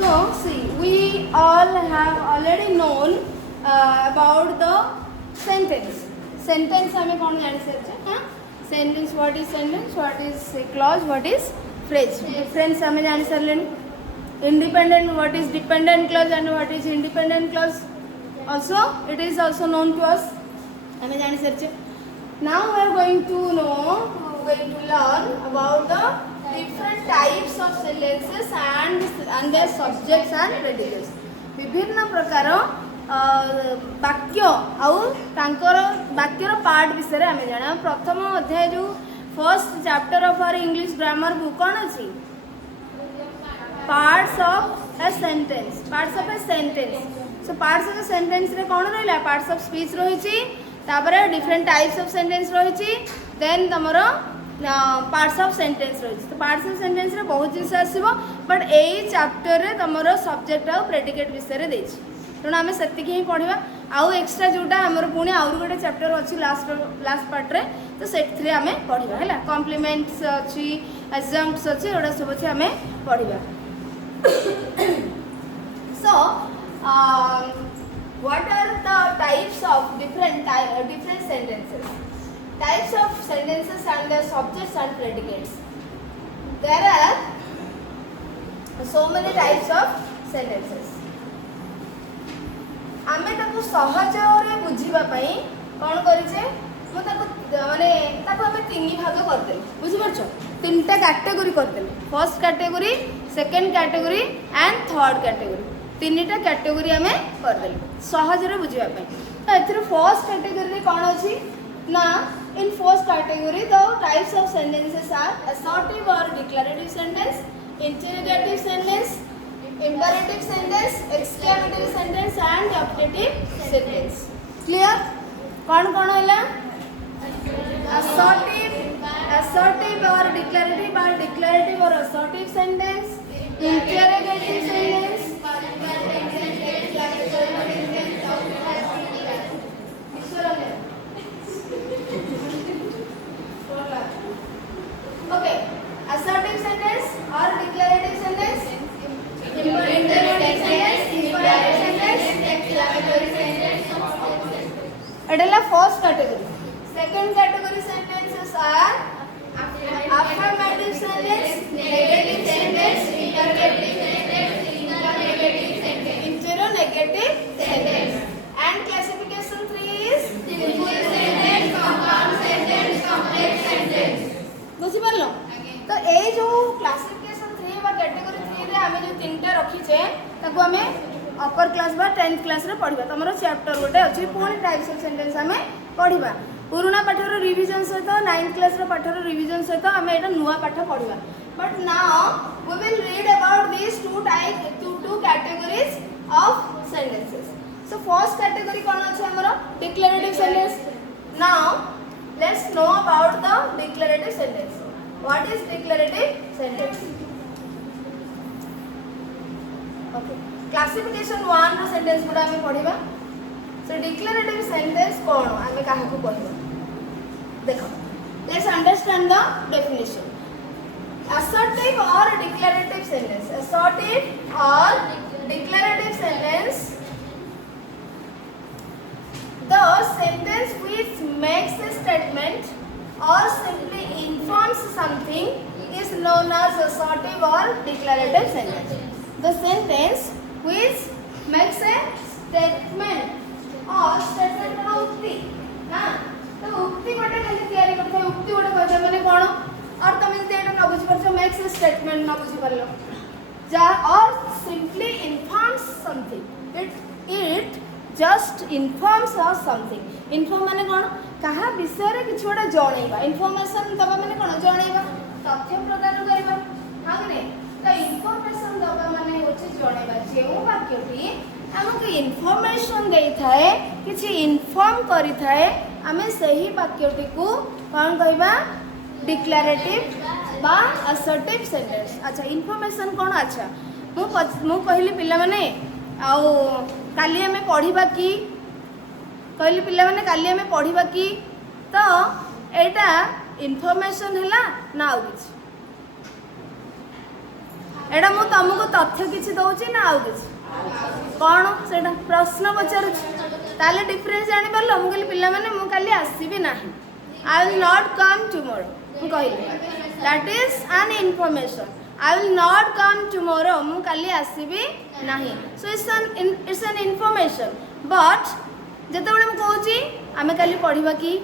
So see, we all have already known about the sentence. Sentence हमें कौन जान सकते हैं? हाँ? Sentence, what is sentence? What is clause? What is phrase? Difference हमें जान सकते हैं. Independent, what is dependent clause and what is independent clause? Also, it is also known to us. हमें जान सकते हैं. Now we are going to learn about the different types of sentences and their subjects and predicates. विभिन्न प्रकार वाक्य आउ तांकर वाक्यर part विषय आम जाना. प्रथम अध्याय जो first chapter of our English grammar book कौन अच्छी? Parts of a sentence. Parts of a sentence. So parts of a sentence रे कौन रहा? पार्ट्स ऑफ स्पीच रही, तापर डिफरेंट टाइप्स ऑफ सेंटेंस रही, देन तुमर पार्ट्स ऑफ सेंटेंस रही. तो पार्ट्स ऑफ सेंटेंस रे बहुत जिन आसो, बट यही चैप्टर रे तुमर सब्जेक्ट आउ प्रेडिकेट विषय रे देछि. तेणु आम से ही पढ़ा. आउ एक्सट्रा जोटा आमर पुणी आउ गोटे चैप्टर अच्छी लास्ट पार्ट रे, तो से आम पढ़ा है. कॉम्प्लीमेंट्स अच्छी, एग्जाम्प्ट्स अच्छी, एटा सब अच्छी आम पढ़ा. So what are the types of different sentences? Types of sentences and their subjects and predicates. There are so many types of sentences. आमे ताको सहजरे बुझिबा पई कोन करिचे? मु ताको आमे तीन भाग कर देले. बुझि परछो? तीनटा कैटेगरी कर देले. First category, second category and third category. तीनटा कैटेगरी आमे कर देले सहजरे बुझिबा पई. तो एथिरो फर्स्ट कैटेगरी रे कोन अछि ना? In first category, the types of sentences are assertive or declarative sentence, interrogative sentence, imperative sentence, exclamative sentence and optative sentence. Clear? कौन कौन है? assertive or declarative or assertive sentence, interrogative sentence, okay, assertive sentence or declarative sentence, interrogative sentence, imperative sentence, exclamatory sentence. It is the first category. Second category sentences are affirmative sentence, negative sentence, interrogative sentence, interrogative sentence. And classification 3 is simple sentence, compound sentence, complex sentence. बुझी पारलो? तो ए जो classification 3 बा category 3 रे आमे जो तीनटा रखी छे ताको आमे अपर क्लास बा 10th क्लास रे पढिबा. तमरो चैप्टर गोटे अछि पूर्ण टाइप्स ऑफ सेंटेंस आमे पढिबा. पुराना पाठर रिवीजन सहित 9th क्लास रे पाठर रिवीजन सहित आमे एटा नुवा पाठ पढिबा. But now we will read about this two categories of sentences. So first category कोन अछि हमरो? Declarative sentence. Now let's know about the declarative sentence. What is declarative sentence? Okay. Classification 1 row sentence गुडा हमें पढ़िबा. So declarative sentence कोन? हमें काहा को पढ़िबा. देखो. Let's understand the definition. Assertive or declarative sentence. Assertive or declarative sentence, the sentence which makes a statement or simply informs something is known as assertive or declarative sentence. The sentence which makes a statement or statement का उक्ति ना, तो उक्ति गोटे खाली तैयारी करते हैं. उक्ति गोटे कहते माने कोन? और तुम इनते एटा न बुझि परछो, makes a statement न बुझि परलो जा, और simply informs something. It just informs us something. Inform माने कोन? कहा विषय रे किछ गोटे जणैबा. इन्फॉर्मेशन दबा माने कोन? जणैबा, तथ्य प्रदान करबा. हां कि नै? तो इन्फॉर्मेशन दबा माने होछि जणैबा. जेउ वाक्यटी हमको इन्फॉर्मेशन देई थाए, किछ इन्फॉर्म करि थाए, हमें सही वाक्यटी को कोन कहबा? डिक्लेरेटिव बा असर्टिव सेंटेंस. अच्छा, इन्फॉर्मेशन कोन? अच्छा, मु कहली पिला माने आउ काली हमें पढ़िबा कि, कहली पिला माने काली हमें पढ़िबा कि, तो एटा इन्फॉर्मेशन हैला ना आउ किछ? एटा मु तुमको तथ्य किसी दौची ना आउ किसी कौन से प्रश्न पचार ताले डिफरेंस जानी पारल मु कहली पिला माने मु काली आसीबी नाही I will not come tomorrow मु कहली that is an information I will not come tomorrow मु काली आसीबी नाही so it's an information but जते बळे मु कहूची आमे काली पढिबा की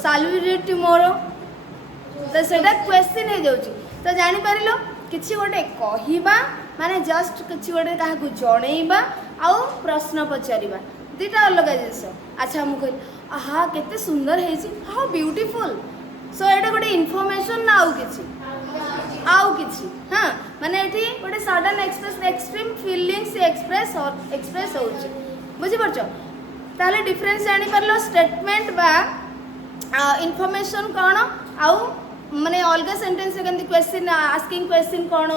शैल वी रीड टुमोरो तो सेटा क्वेश्चन हो जाउची तो जानि पारिलो किछि गोटे कहिबा माने जस्ट किछि गोटे काहाकू जणैबा आउ प्रश्न पचारिबा दुटा अलग जिनिस अच्छा मु कहि आहा केते सुंदर हेछि हाउ ब्यूटीफुल सो एटा गोटे इन्फॉर्मेशन ना आउ किछि हां माने एठी गोटे सडन एक्सट्रीम फीलिंग्स एक्सप्रेस होउची बुझि परछो ताले डिफरेंस जानि परलो स्टेटमेंट बा इन्फॉर्मेशन कोन आउ माने अलग सेंटेंस केमती क्वेश्चन आस्किंग क्वेश्चन कोन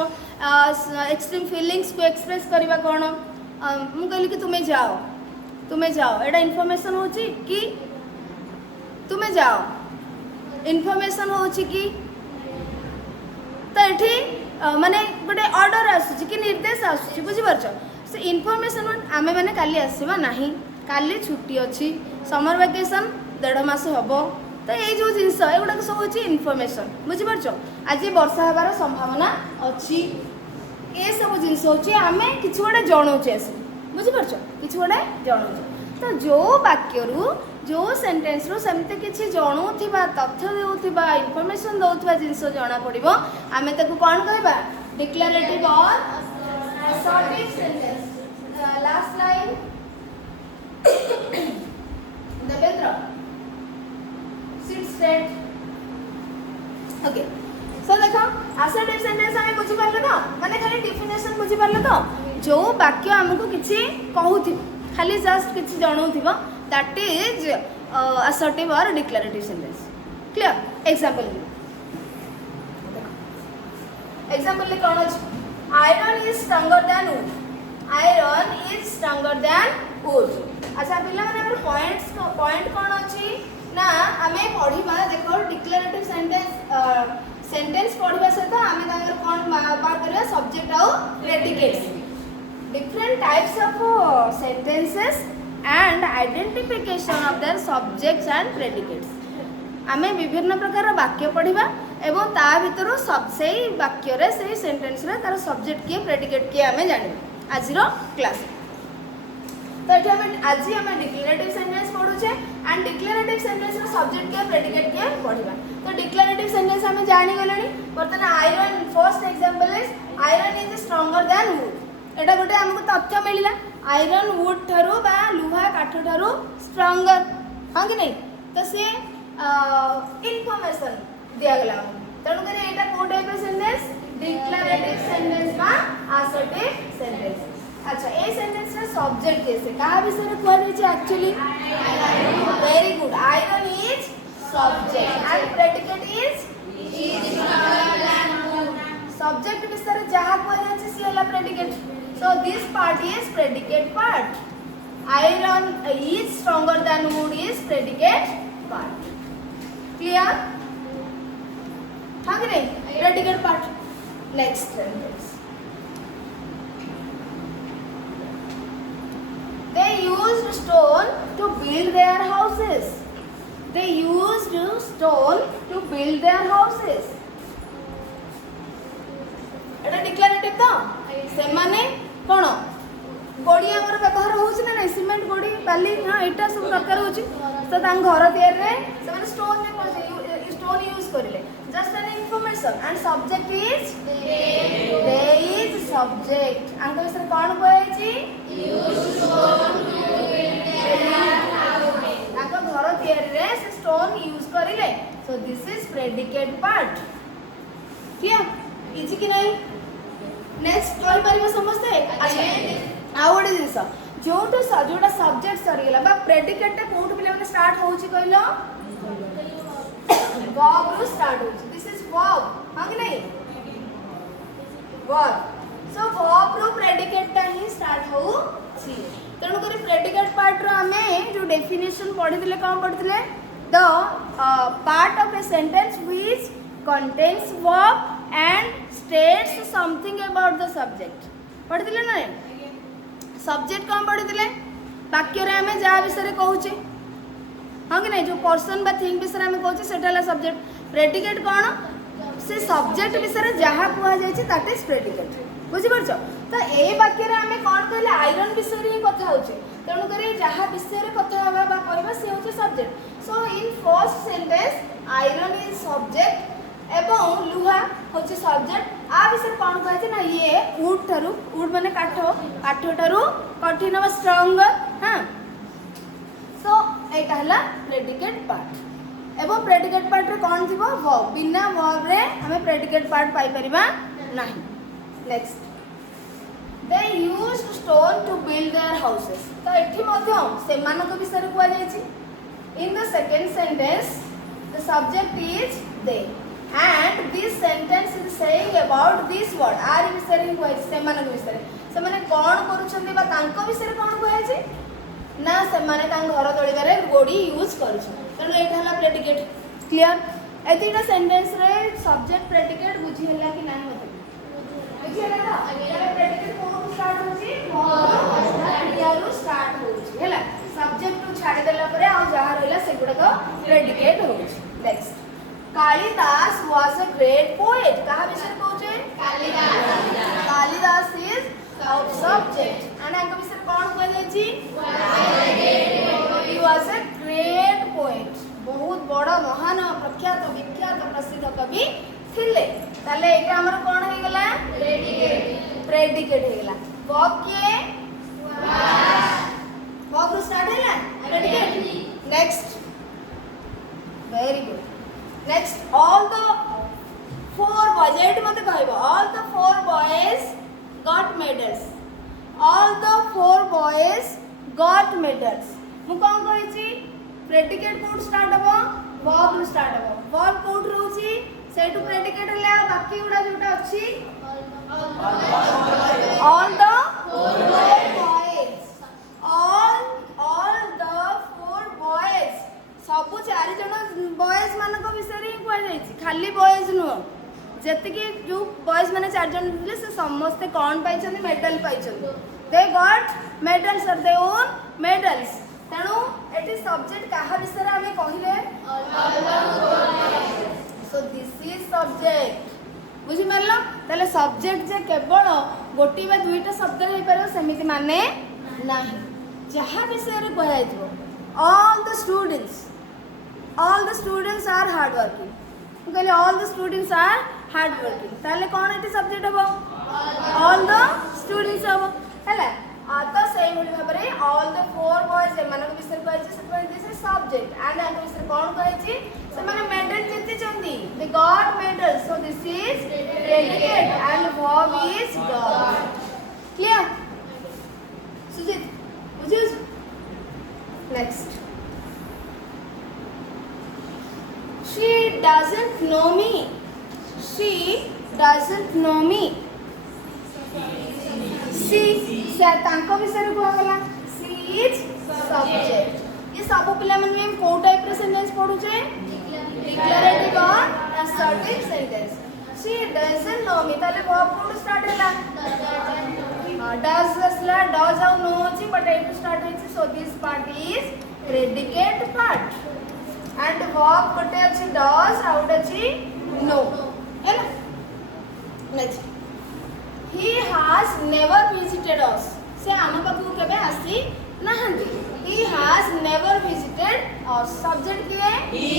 एक्सट्रीम फीलिंग्स को एक्सप्रेस करबा कोन मु कहली कि तुम्हें जाओ एटा इन्फॉर्मेशन होची कि तुम्हें जाओ इन्फॉर्मेशन होची कि तो एठी माने गोटे ऑर्डर आसुची कि निर्देश आसुची बुझि परछ से इन्फॉर्मेशन आमे माने काली आसीबा नाही काली छुट्टी अछि समर वेकेशन 1.5 मास हबो तो ये जो जिनस एगुड़ा सब हूँ इनफॉरमेशन बुझी पार्छ आज वर्षा हबार संभावना अच्छी ये सब जिनस हूँ आम कि गोटे जनाऊे आस बुझी पार्छ कि गोटे जनाऊे तो जो वाक्य जो सेंटेंस रू सेमती किसी जनाऊा तथ्य देउथिबा इनफॉरमेशन दउथिबा जिनस जना पड़िबो आमे ताकू कोन कहबा डिक्लेरेटिव और assertive sentence last line Devendra state okay so देखो असर्टिव सेंटेंस हमें बुझी पारले तो माने खाली डेफिनेशन बुझी पारले तो जो वाक्य हमको किछि कहूथि खाली जस्ट किछि जणाउथिबो दैट इज असर्टिव और डिक्लेरेटिव सेंटेंस क्लियर एग्जांपल ले कोन अछि iron is stronger than would iron is stronger than would अच्छा पिला माने हमर पॉइंट कोन अछि ना आमे पढ़िबा देखो डिक्लेरेटिव सेंटेंस पढ़िबा सहित आमे ताकर कोन बात करबा सब्जेक्ट आउ predicates different types of sentences and identification of their subjects and predicates आमे विभिन्न प्रकार वाक्य पढ़िबा एवं ता भितर सब सेही वाक्य रे सेही सेंटेंस रे तार सब्जेक्ट के प्रेडिकेट के आमे जानिबा आजिरो क्लास तो ये आज आम डिक्लेरेटिव सेंटेंस पढ़ुचे एंड डिक्लेरेटिव सेंटेंस सब्जेक्ट के प्रेडिकेट के पढ़ा तो डिक्लेरेटिव सेंटेंस आम जानीगले बर्तमान iron first example is iron is stronger than wood एटा गोटे आमको तथ्य मिलला आयरन वुड ठारू बा लुहा काठ ठारू स्ट्रॉन्गर हाँ कि नहीं तो सी इनफॉरमेशन दिया गला तेणुक एटा को टाइप सेंटेंस डिक्लेरेटिव सेंटेंस बा असर्टिव सेंटेंस अच्छा ए सेंटेंस रे सब्जेक्ट कैसे कहा विषय रे कोन है actually very good iron is subject and predicate is subject विषय रे जहा कोन है से होला predicate so this part is predicate part iron is stronger than would is predicate part clear हां कि नहीं predicate part next sentence They used stone to build their houses. They used stone to build their houses. Etah declarative तो से माने कोन गोड़ी हमर व्यवहार होउछ ना नहीं सीमेंट गोड़ी बाली हां एटा सब दरकार होउछ तो तांग घर तयार रे से माने स्टोन यूज करिले just an information and subject is they is subject आंग विषय कोन कहै use stone to build their house आंग घर तयार रे से स्टोन यूज करिले so this is predicate part clear easy कि नहीं नेक्स्ट कहि परिबो समझते अच्छा आ गोटे जिंस जोटा सब्जेक्ट सरीगला बा प्रेडिकेट कोट पिले माने स्टार्ट होउची कहलो वर्ब रू स्टार्ट होउची दिस इज वर्ब हां कि नहीं वर्ब सो वर्ब रू प्रेडिकेट ता ही स्टार्ट होउची तेणु करी प्रेडिकेट पार्ट रो हमें जो डेफिनेशन पढ़ी दिले कोन पढ़िले the part of a sentence which contains verb and states something about the subject. पढ़िथिले ना सब्जेक्ट कौन पढ़िथिले वाक्य रे हमें जा विषय कहूचे हाँ कि नहीं जो पर्सन बा थिंग विषय हमें कहूचे सेटा ला सब्जेक्ट प्रेडिकेट कौन से सब्जेक्ट विषय जहाँ कह जाए दैट इज प्रेडिकेट बुझिपारछ तो ए वाक्य रे हमें कौन कहले आयरन विषय ही कथा होचे तेणु करी जहाँ विषय कथा हवा बा कहबा से होचे subject so in first sentence iron is subject एवं लुहा होचे सब्जेक्ट आ विषय कौन कहছে ना ये वुड थारु वुड माने काठ काठ थारु कठिन व स्ट्रांग हां सो एटा हला प्रेडिकेट पार्ट एवं प्रेडिकेट पार्ट रे कौन थिबो वर्ब बिना वर्ब रे हमें प्रेडिकेट पार्ट पाई परिबा नाही next they used stone to build their houses तो एठी मध्य से मानक विषय को जायछि in the second sentence the subject is they and this sentence is saying about this word आर विषय रे कोइ से मानक विषय से माने कोन करूछन्ते बा तांको विषय कोन कोइ छै ना से माने तां घर तळिबारे गोडी यूज करूछ तनो एटा हला प्रेडिकेट क्लियर एतिटा सेंटेंस रे सब्जेक्ट प्रेडिकेट बुझी हला कि नाही मते बुझी हला ना अगर प्रेडिकेट कोन स्टार्ट होची यारू स्टार्ट होची हला सब्जेक्ट टू छाडी देला परे आ जहा रहला सेगुडा को प्रेडिकेट होची next Kalidas was a great poet कहा विषय कहूचे कालिदास is subject and आंका विषय कौन कह जायछि he was a great poet बहुत बड़ा महान प्रख्यात विख्यात प्रसिद्ध कवि थिले ताले एटा हमर कोन हे गेला प्रेडिकेट हे गेला वर्ब के वर्ब स्टार्ट हैला predicate next very good next all the four boys ate मते कहबो all the four boys got medals all the four boys got medals मु कोन कहै छी प्रेडिकेट कोड स्टार्ट हबो वर्ब स्टार्ट हबो वर्ब कोड रहउची सेटु predicate हला बाकी उडा जोटा अछि all the four boys all the four boys सबु चारि जण बॉयज मानक विषय रे कह जाय छी खाली बॉयज नो जति कि जो बॉयज माने चार जण दिले से समस्त कोन पाइ छथि मेडल पाइ छथि दे गॉट मेडल्स और दे ओन मेडल्स तणु एटी सब्जेक्ट काहा विषय रे हमें कहिले सो दिस इज सब्जेक्ट बुझि मारलो तले सब्जेक्ट जे केवल गोटी बा दुईटा शब्द रे परबो समिति माने नाही जहा विषय रे कह जायथिबो all the students are hard working कहले all the students are hard working ताले कोन एटी सब्जेक्ट हबो all the students हबो हैला तो सेही भली भाबरे all the four boys मानक विषय कहै छै से दिस इज सब्जेक्ट एंड आंक विषय कोन कहै छै से माने medal जिति Chandi they got medals so this is predicate and verb is got clear Sujit बुझिस next she doesn't know me she doesn't know me she से तांको विषय को गला she is subject ये सब पिला मन में को टाइप रे सेंटेंस पढु छे डिक्लेरेटिव और assertive sentence she doesn't know me ताले वर्ब कोड स्टार्ट हैला does असला does और know अछि बट इट स्टार्ट है so this part is predicate part and verb कोटे अछि does आउट अछि no है ना next he has never visited us से हम पाखु केबे आसी नहंती he has never visited us subject किए he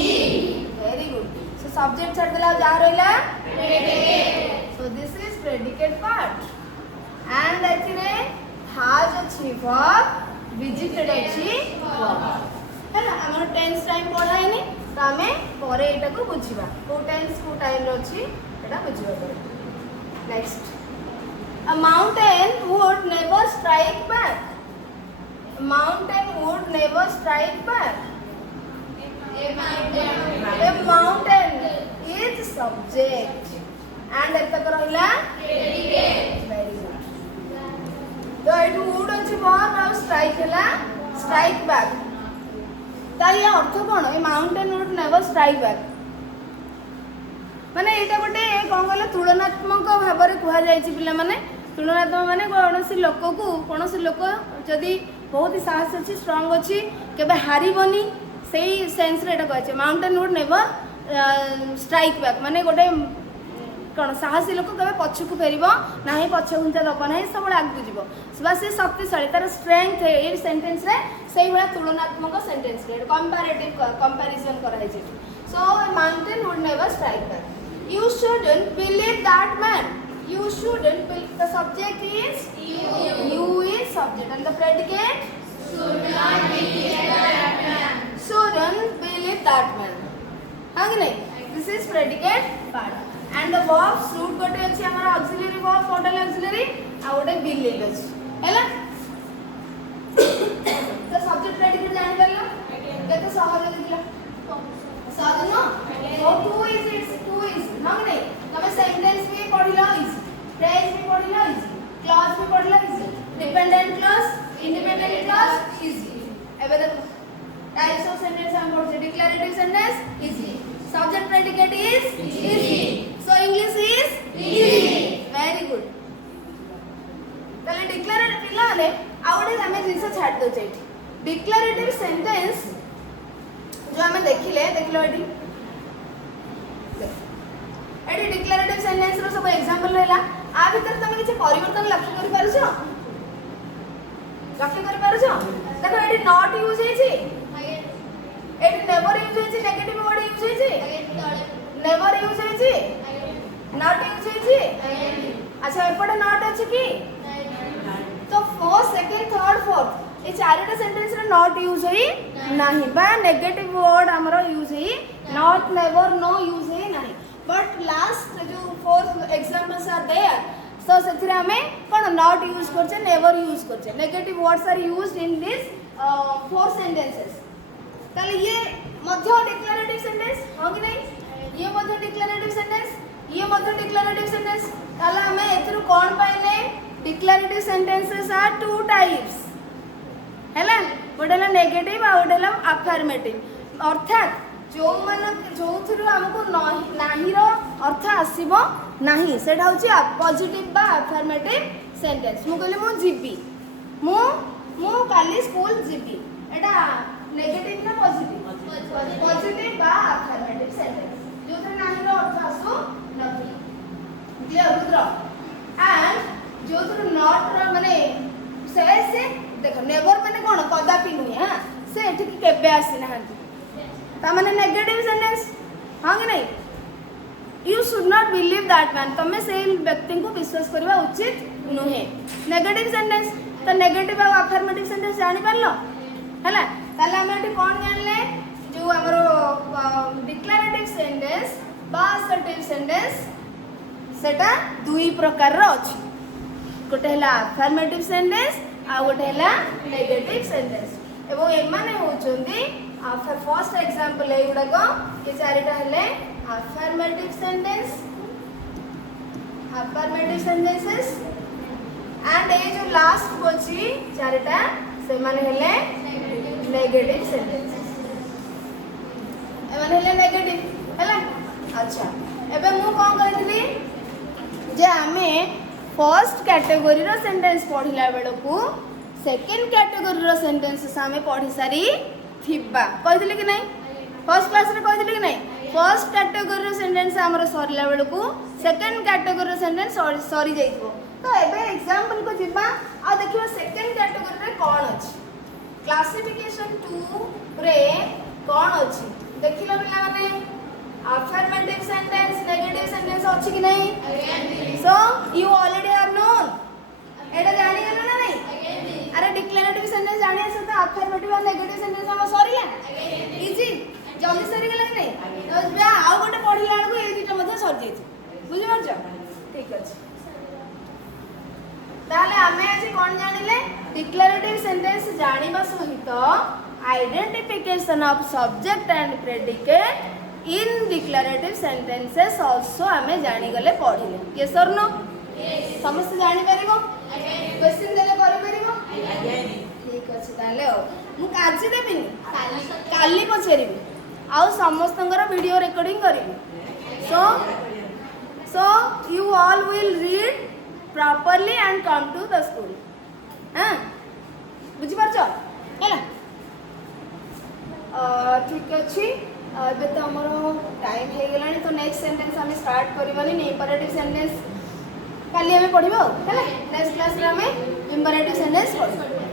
very good so subject छाड़ देला जा रहला predicate so this is predicate part and एथिरे has अछि verb visited अछि verb है हमर टेंस टाइम पढाइनी त हमें परे एटा को बुझिबा को टेंस को टाइम रो अछि एटा बुझिबा परे next a mountain would never strike back a mountain would never strike back a mountain is subject and एतक रहला predicate very good तो it would अछि verb और strike हला strike back ताली अर्थ कोन a mountain would never strike back माने एटा गोटे कौन कहल तुलनात्मक भाव में कहुई पे तुलनात्मक माने कौन लोक जदि बहुत ही साहस अच्छी स्ट्रांग अच्छी केबे हारिबनी से सेन्स रे कहे mountain would never strike back माने गोटे कौन साहसी लोक कभी पछक फेर ना पछ घुंचा दब ना सब आगे जीव से शक्तिशाली तार स्ट्रेंथ है ये सेंटेंस रे से भाया तुलनात्मक सेंटेंस रे कंपैरेटिव कंपैरिजन कराई छै so mountain would never strike back you shouldn't believe that man you shouldn't believe the subject is you is subject and the predicate should not believe that man shouldn't believe that man हाँ कि नहीं this is predicate part and the verb should गोटे अच्छी हमारा auxiliary verb modal auxiliary आ गोटे believe अच्छी है ना तो subject predicate जाने वाला क्या सहज दिखला सहज ना so two is हाँ कि नहीं तमें सेंटेंस भी पढ़िला इजी फ्रेज भी पढ़िला इजी क्लॉज भी पढ़िला easy dependent clause independent clause easy एबे देखो टाइप्स ऑफ सेंटेंस हम पढ़छे declarative sentence easy subject predicate is easy so English is easy very good तले डिक्लेरेटिव पिला ले आउडे हमें जिंस छाड़ दो छैठी डिक्लेरेटिव सेंटेंस जो हमें देखिले एडी एडी डिक्लेरेटिव सेंटेंस रो सब एग्जांपल रहला आ भीतर तमे किछ परिवर्तन लक्ष्य करि पारुछो देखो एडी नॉट यूज है छी एडी नेवर यूज है छी नेगेटिव वर्ड यूज है छी नेवर यूज है छी नॉट यूज है छी अच्छा एपटे नॉट अछि की तो फर्स्ट सेकंड थर्ड फोर्थ ए चारटा सेंटेंस रे नॉट यूज है नाही बा नेगेटिव वर्ड हमरो यूज है नॉट नेवर नो यूज है नाही बट लास्ट जो fourth examples are there so सेथिरे हमें कोन नॉट यूज करछे नेवर यूज करछे negative words are used in this four sentences ताले ये मध्य डिक्लेरेटिव सेंटेंस हो कि नहीं ये मध्य डिक्लेरेटिव सेंटेंस ये मध्य डिक्लेरेटिव सेंटेंस ताले हमें एथरु कोन पाइले declarative sentences are two types हैला गोटेला नेगेटिव आ गोटेला अफर्मेटिव अर्थात जो थ्रू आमको नाही रो अर्थ आसीबो नाही सेटा होची पॉजिटिव बा अफर्मेटिव सेंटेंस मु कहले मु जीबी मु काली स्कूल जीबी एटा नेगेटिव ना पॉजिटिव पॉजिटिव बा अफर्मेटिव सेंटेंस जो थ्रू नाही रो अर्थ आसो नथि क्लियर रुद्र एंड जो थ्रू नॉट रो माने से देखो नेवर माने कोन कदापि नुहे हां से एठी केबे आसी नाहंती तामाने नेगेटिव सेंटेंस हाँ कि नहीं you should not believe that man तमें से व्यक्ति को विश्वास करवा उचित नुहे नेगेटिव सेंटेंस तो नेगेटिव और अफर्मेटिव सेंटेंस जानि पारलो हैला ताले हम एठी कोन जानले जो हमरो डिक्लेरेटिव सेंटेंस बा असर्टिव सेंटेंस सेटा दुई प्रकार रो अछि गोटे हला अफर्मेटिव सेंटेंस आ गोटे हला नेगेटिव सेंटेंस एवं एमाने होचोंदी फर्स्ट एग्जांपल है गुडा ये चारिटा हेले अफर्मेटिव सेंटेंसेस एंड ये जो लास्ट होची चारिटा से माने हेले नेगेटिव सेंटेंसेस ए माने हेले नेगेटिव हैला अच्छा एबे मु कोन कहथिली जे हमें फर्स्ट कैटेगरी रो सेंटेंस पढिला बेलकू सेकंड कैटेगरी रो सेंटेंसेस हमें पढी सारी थिबा कहथिले कि नहीं फर्स्ट क्लास रे कहथिले कि नहीं फर्स्ट कैटेगरी रो सेंटेंस हमर सरिला बेलकू सेकंड कैटेगरी रो सेंटेंस सरी जाइतो तो एबे एग्जांपल को जिबा आ देखिबा सेकंड कैटेगरी रे कोन अछि क्लासिफिकेशन 2 रे कोन अछि देखिलो पिला माने अफर्मेटिव सेंटेंस नेगेटिव सेंटेंस अछि कि नहीं so you already have known एटा जानि गेलो ना नहीं अरे डिक्लेरेटिव सेंटेंस जानि आसे तो अफर्मेटिव और नेगेटिव सेंटेंस हम सरीला इजी जल्दी सरी गेला कि नहीं तो बे आ गोटे पढिला को ए दुटा मध्ये सर जेति बुझि परछ ठीक अछि ताले हमें आज कोन जानिले डिक्लेरेटिव सेंटेंस जानिबा सहित identification of subject and predicate in declarative sentences also हमें जानि गले पढिले यस और नो समस्त जानि परिबो क्वेश्चन देले करि परिबो ठीक अछि ताले मु काजी देबिनी काली पछेरिबी आउ समस्तंगर वीडियो रिकॉर्डिंग करिबी so So you all will read properly and come to the school. बुझी पारछ हैला ठीक अच्छी ଏବେ ତ ଆମର ଟାଇମ୍ ହେଇଗଲାଣି ତ ନେକ୍ସଟ ସେଣ୍ଟେନ୍ସ ଆମେ ଷ୍ଟାର୍ଟ କରିବାନି ଇମ୍ପେରାଟିଭ ସେଣ୍ଟେନ୍ସ କାଲି ଆମେ ପଢ଼ିବା ଆଉ ହେଲା ନେକ୍ସଟ କ୍ଲାସରେ ଆମେ ଇମ୍ପେରାଟିଭ ସେଣ୍ଟେନ୍ସ ପଢ଼ିବା